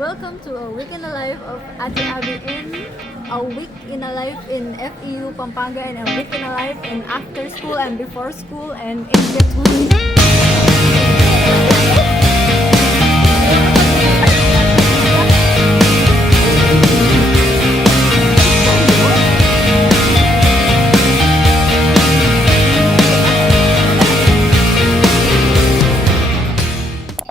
Welcome to a week in the life of Ate Abby in a week in a life in FEU Pampanga and a week in a life in after school and before school and in between.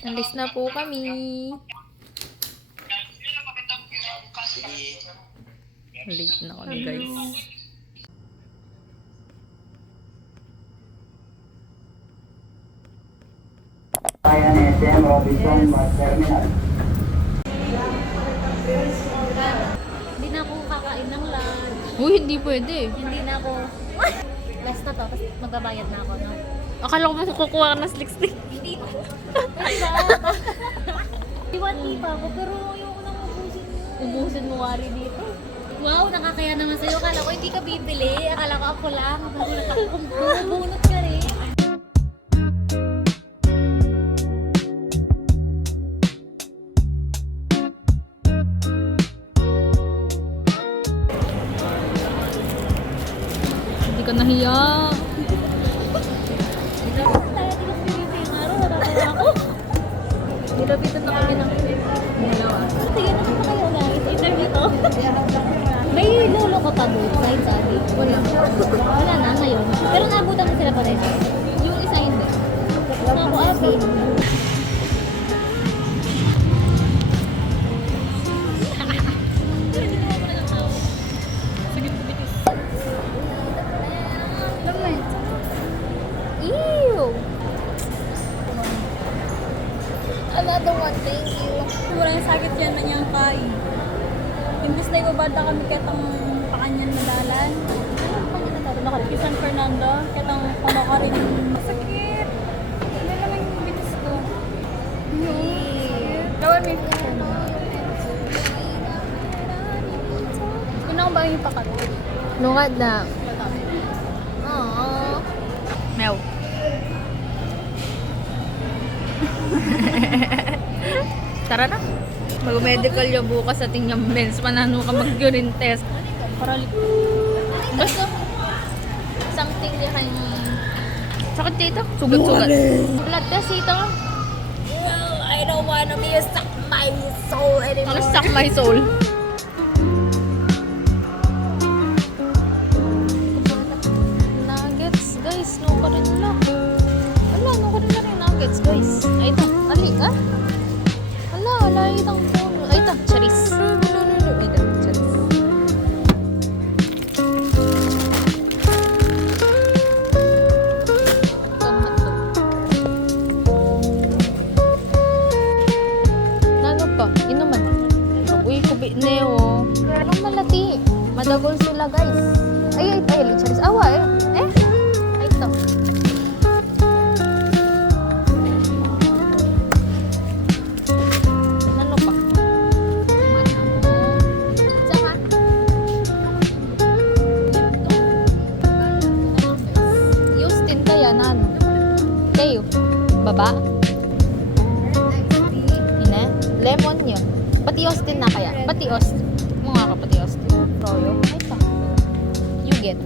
Alis na po kami. Late na kami, guys. Hindi na ako kakain ng lunch. Uy, hindi pwede. Hindi na ako. Last na to, tapos magbabayad na ako, no? Akala ko makukuha ka ng slick-slick. Hindi pa. Iwanti pa ako, pero ayoko nang ubusin mo. Ubusin mo wari dito. Wow, nakakaya naman sa'yo. Akala ko hindi ka bibili. Akala ko ako lang. Magulat ako kung bumubunot ka rin. Hindi ka nahiya. Tayo, di ko pinipin yung araw. Natatawa ako. Nilapitan na kami ng dalawa. Sige, naman pa kayo guys. Interview to. May lolo ko pa both sides, sabi. Wala. Wala na ngayon. Pero naabutan na sila pa rin. Yung isa hindi. Ako, Abi. Ew! Another one, thank you. Sobrang sakit yan na niyang kai. Imbis na ibabada kami ketang pakanyan madalan. Kay San Fernando, ketang kumakarin. Sakit! Ano naman yung bitis ko? Gawin mo yung Kunang ba yung pakat? Lungad na. Aww. Meow. Tara na. Mag-medical yung bukas sa tingnan mens. Manano ka mag-urine test. Para Basta. Something behind. Sakit dito. Sugat-sugat. Blood test dito. Well, I don't wanna be a suck my soul anymore. I'll suck my soul. Nuggets, guys. No ka rin na. Wala, no ka rin na rin nuggets, guys. Ay, ito. Ali, ha? Wala, itang puno. Ay, ito. Charis. No. Ay, ito. Charis. Itong hotdog. Nano pa? Inuman. Uy, kubi neo. Anong malati? Madagol sila, guys. Ay, charis. Awa, eh. Ay, ito. Nano pa? Saka? Yustin kaya, nano? Kayo? Baba? Ina? Lemon nyo. Pati Austin na kaya? Pati Austin. Mga ka pati Austin. Royo. Ay, ito. You get.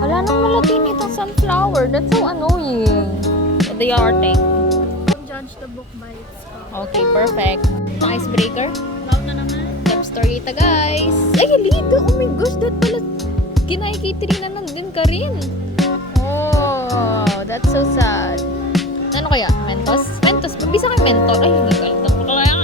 Wala nang malati nitong sunflower. That's so annoying. So, they are thing. Don't judge the book by its cover. Okay, perfect. Icebreaker. Wow na naman. Love story ita, guys. Ay, Lito. Oh my gosh, that pala. Kinaikitiri na nandun ka rin. Oh, that's so sad. Ano kaya? Mentos? Mentos. Bisa kay Mentos. Ay, hindi ka. Kaya.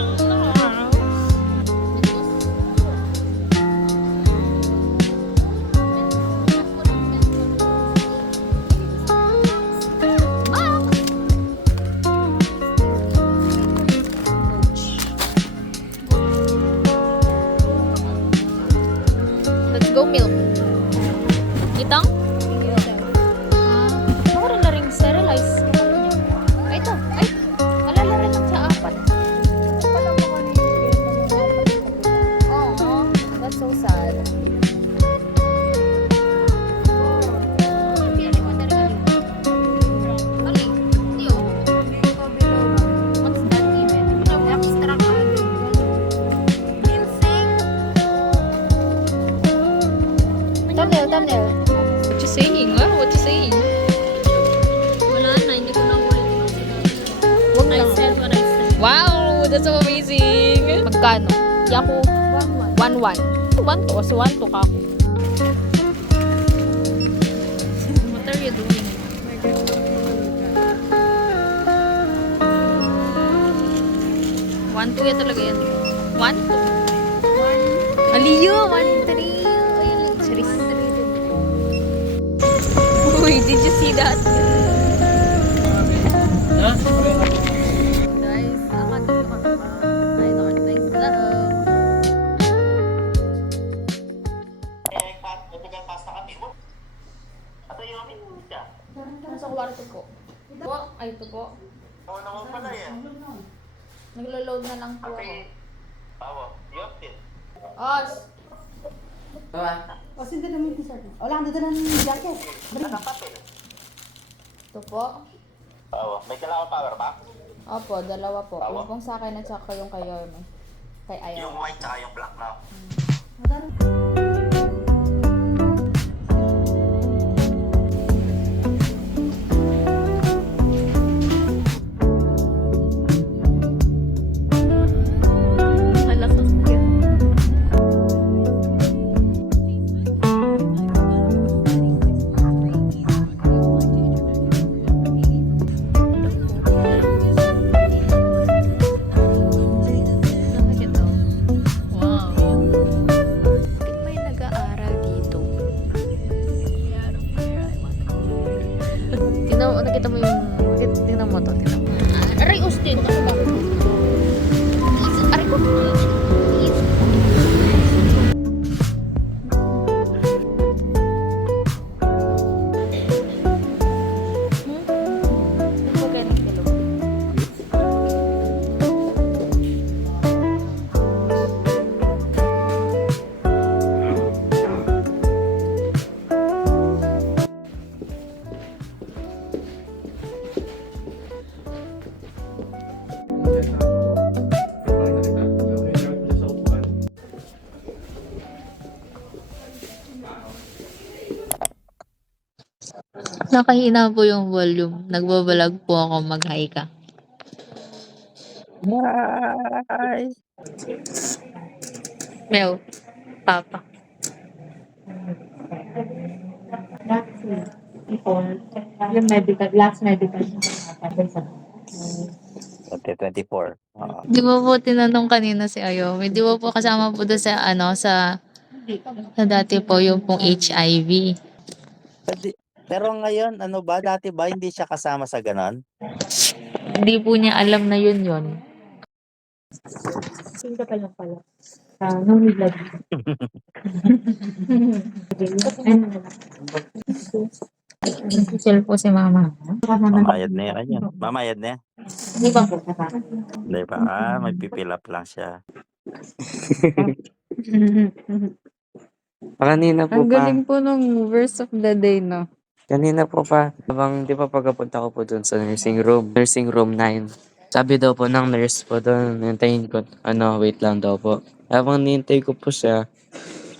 Let's go milk. Itang? Ako rin na rin sterilize. Ay, ito. Ay, alala rin lang sa apat. Oh, that's so sad. Ali, Tio. What's that even? Extra That's so amazing. Magkano? Yaku? 1-1. 1-2. So 1-2 ka ako. What are you doing? 1-2 yan talaga yan. 1-2. Aliyo! 1-3. Ayun, charis. Uy, did you see that? Guys, akan na yung ay, thanks love. Nasa kwarto po. Po? Ay, ito po. Oo naman pala yan. Naglo-load na lang po ako. Okay. Awa, Yoptin. Os! O, sinda naman yung t-shirt mo. Wala kang dadalan ng jacket. Nakapapil. Ito po. Awa, may dala ka power bank? Opo, dalawa po. Tawa? Yung pong sa akin at saka yung kay Yorme. Kay Ayaw. Yung white tsaka yung black na. Malakas ka. Wow. Bakit may nag-aaral dito? Tingnan mo, nakita mo yung... Tingnan mo to, tingnan mo. Aray, Austin! Ano ba? Aray ko! Nakahina po yung volume. Nagbabalag po ako mag-hi ka. Bye! Meow. Papa. Yung medical, last medical. 2024. Di ba po tinanong kanina si Ayomi? Di ba po kasama po doon sa sa dati po yung pong HIV? Pero ngayon, ano ba? Dati ba hindi siya kasama sa ganon? Hindi po niya alam na yun yun. Sinda ka lang pala. No need blood. Sel po si mama. Mamayad na yan. Yan. Mamayad na yan. Hindi ba po? Hindi ba? May pipil up lang siya. Kanina po Ang pa, galing po nung verse of the day, no? kanina po pa, habang di ba pagkapunta ko po dun sa nursing room 9. Sabi daw po ng nurse po doon, hintayin ko, wait lang daw po. Habang nihintay ko po siya,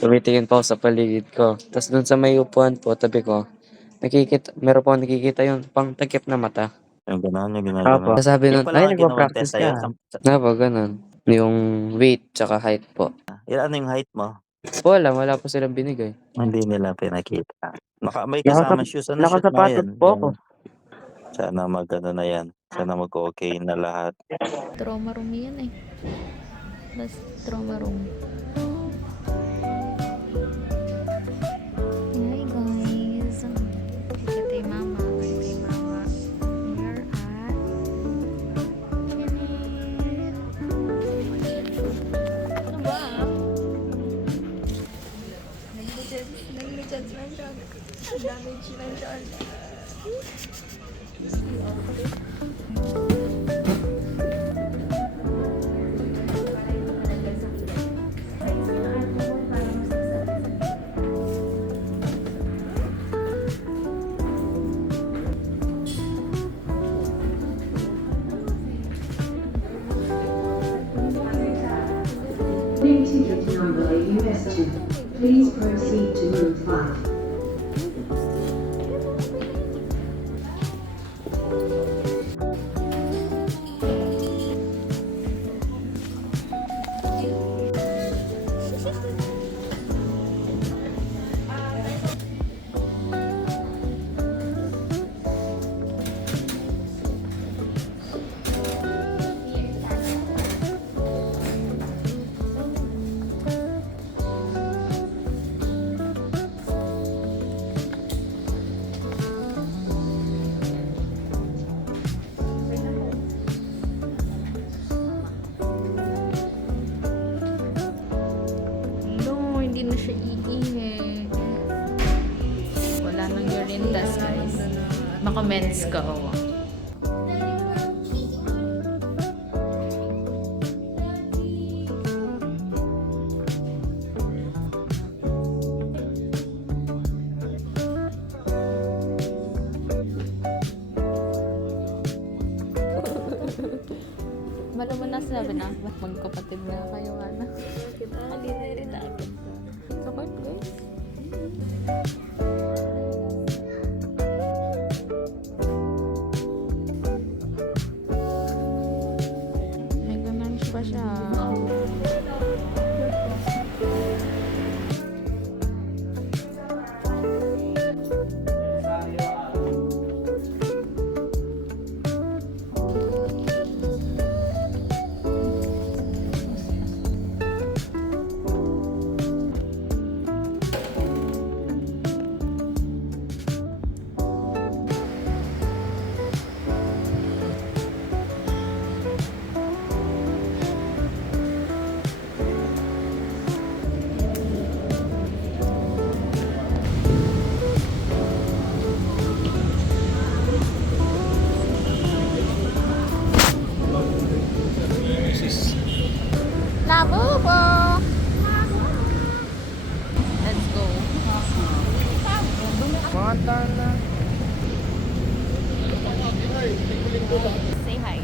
tumitingin pa ako sa paligid ko. Tapos dun sa may upuan po, tabi ko, meron po akong nakikita yung pang takip na mata. Yung ganon, yung ginaganon. Apo. Sabi nun, ay, nagpa-practice sa'yo. ka. Nga po, ganun. Yung weight, tsaka height po. Ano yung height mo? Wala po silang binigay. Hindi nila pinakita. May kasama shoes. Ano shoes mo Nakasapatos yan? po ako. Sana mag-ano na yan. Sana mag-okay na lahat. Trauma room yan eh. That's trauma room. Hi guys. Kay mama. Kay mama. We're at ano ba? Nag-judgmental. Damage mental. New ticket number US2. Please proceed to room 5. No, hindi na siya iihi. Wala nang urine test, guys. Makoments ka, oh. Malaman na sinabi na, magkapatid na kayo, ano. Sakit, guys. May ganun pa siya. Labubo! Let's go. Say hi.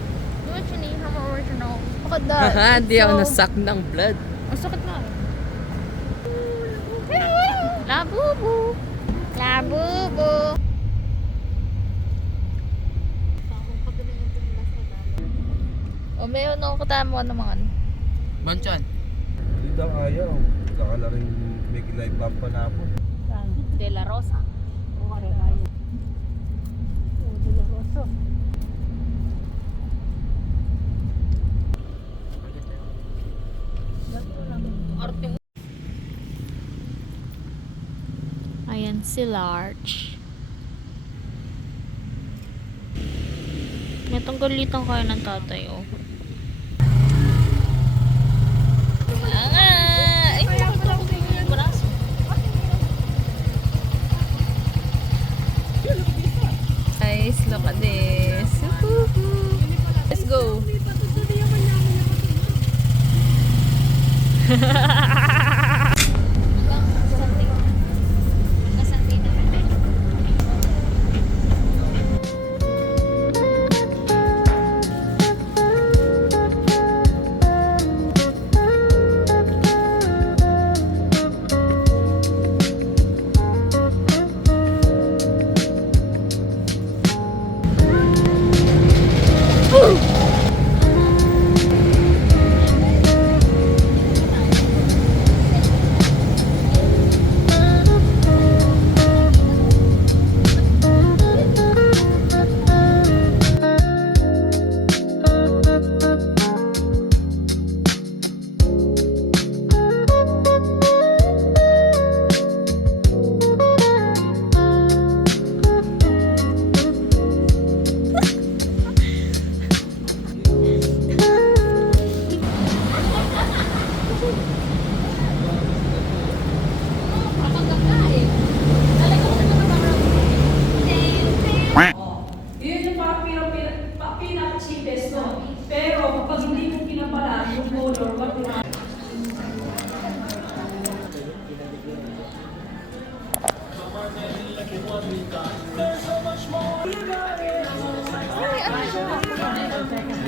What's your name? How original? Haha, di ako nasak ng blood. Ang sakit na. Labubo! Labubo! O, may ano ko tayo mo naman. Manchan. Hindi daw ayaw. Kakala rin may live up pa na po. De La Rosa. Ayan si Larch. May tanggalitan kayo ng tatay, oh. Ay, braso. Guys, look at this. Let's go.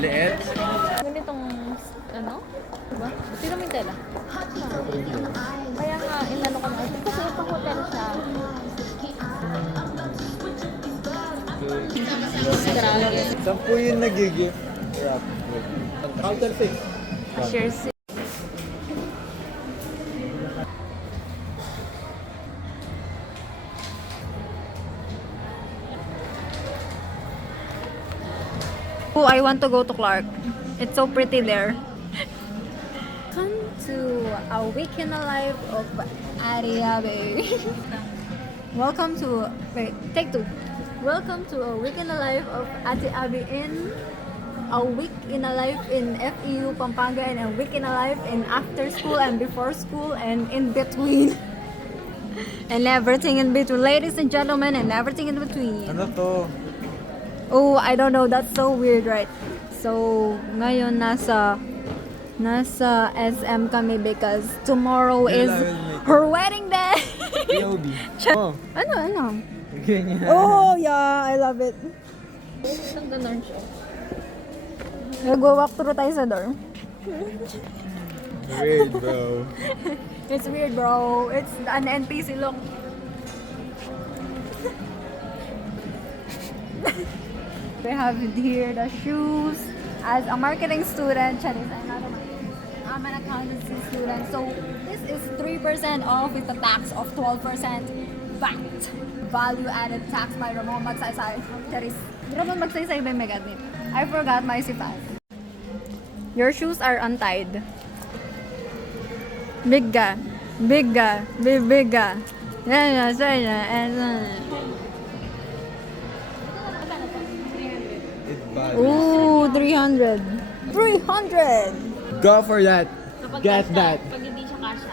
Liit. Ganitong, ano? Diba? Sino may tela? Kaya nga, inano ko na. Kasi ito hotel siya. Saan po yung nagigip? Counter 6. Share si... Ooh, I want to go to Clark. It's so pretty there. Come to a week in the life of Ariabe. Welcome to, wait, take 2. Welcome to a week in the life of Ate Abby in a week in a life in FEU Pampanga and a week in a life in after school and before school and in between. And everything in between, ladies and gentlemen, and everything in between. Ano to? Oh, I don't know. That's so weird, right? So, ngayon nasa SM kami because tomorrow is her wedding day. POB. Oh, Ano? ganyan. Oh, yeah. I love it. Ang ganon siya. Nag-walk through tayo sa dorm. Weird, bro. It's weird, bro. It's an NPC look. We have here the shoes. As a marketing student, Chinese, I'm an accountancy student. So this is 3% off with a tax of 12% VAT. Value added tax by Ramon Magsaysay. Charis. Ramon Magsaysay by Megadnit. I forgot my sifat. Your shoes are untied. Bigga. Yeah, ooh, 300. 300! Go for that. Get kasha, that. Pag hindi siya kasha.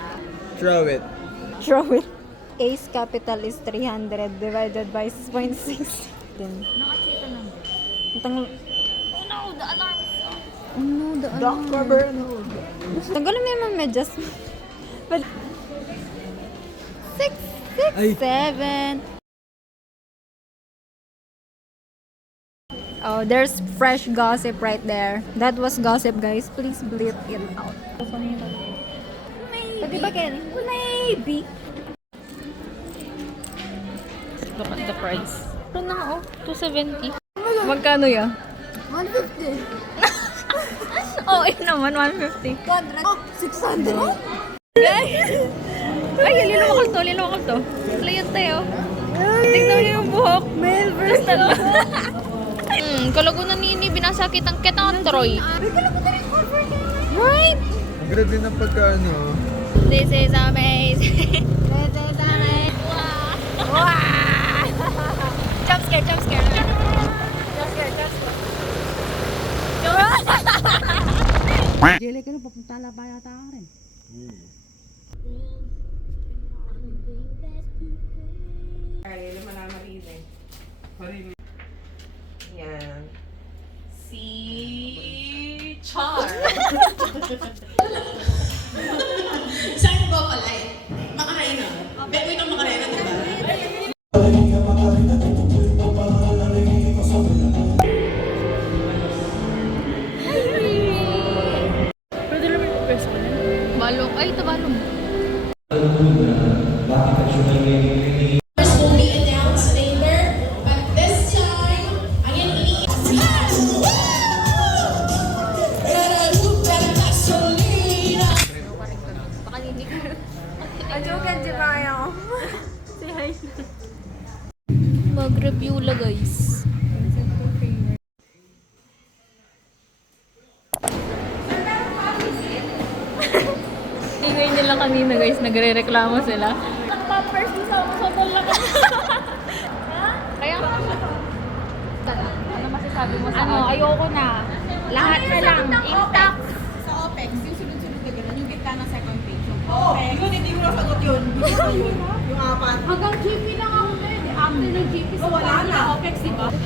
Throw it. Throw it. Ace capital is 300 divided by 0.6. Nakakita ng Tanggal. Oh no, the alarm is off. Oh no, the Dr. Bernard. Tanggalin mo yung mga medyas. But 6, Ay. 7. Oh, there's fresh gossip right there. That was gossip, guys. Please bleep it out. Maybe. Ba Ken? Maybe. Look at the price. Ito na oh, 270. Magkano yan? 150. Oh, yun naman, 150. 200. Oh, 600. Ay, linukol to. Layan tayo. Tignan niyo yung buhok. Male version. Kalagunan nini, binasakit ang ketang Troy. Right? Ang grabe ng pagkaano. This is amazing. This is amazing. Wow. Jump scare. Jump scare. Jele ka na, papunta na ba yata ka rin? Yan. Si Char. Saan ba pala eh? Makarena. Bekoy ng Makarena, di ba? Balong. Ay, ito balong. Slowly announce later, but this time, ayan Baka hindi ka. Ajokan di ba kayo? Say hi. Mag-review la guys. Ingay nila kanina guys, nagre-reklamo sila. Pampers sa musabol lang. Kaya ano masasabi mo sa Ano, ayoko na. Lahat na lang. Intact. Sa OPEX, yung sunod-sunod na gano'n, yung gitna ng second page. Yung OPEX. Yun, hindi ko nasagot yun. Yung apat. Hanggang GP lang ako na yun. After ng GP sa Wala na. OPEX, di ba? Di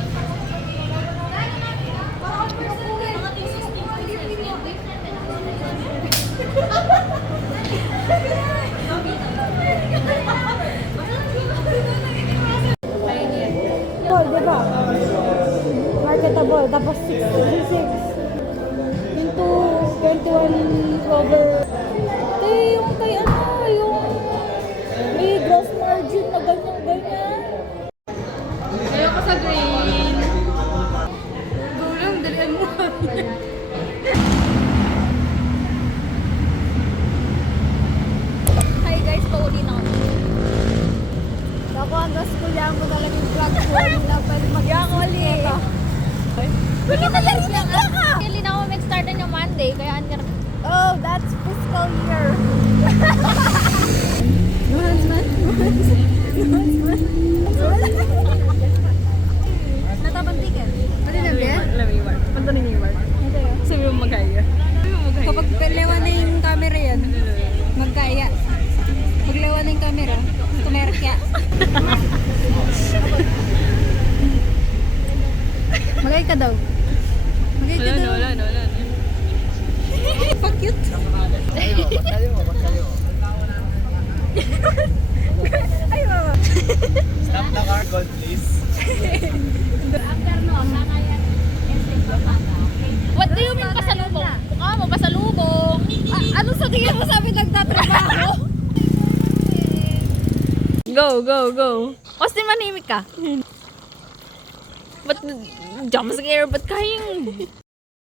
ba? Marketable. Tapos 66. Yung 21 over. Yung kay ano, yung may gross margin na ganyan-ganyan. Kaya ka sa green. Gulong, dalian mo. Hi guys, pauli na kami. Ako ang school yan mo talagang vlog ko. Wala pa mag-yakoli. Kailan na ako mag-start na yung Monday, kaya anir... Oh, that's fiscal year. Natabantikan. Ano na ba? Lamiwar. Punta na niyo War. Sabi mo magkaya. Kapag lewa na yung camera yan, magkaya. Pag lewa na yung camera, tumerak ya. Magay ka daw. Magay ka daw. Wala na. Pa-cute. Ay, mama. Stop the car, God, please. What do you mean pasalubong? Mukha mo, pasalubong. Ano sa tingin mo sabi nagtatrabaho? Go. Austin, manimik ka. Ba't jump scare? Ba't kayang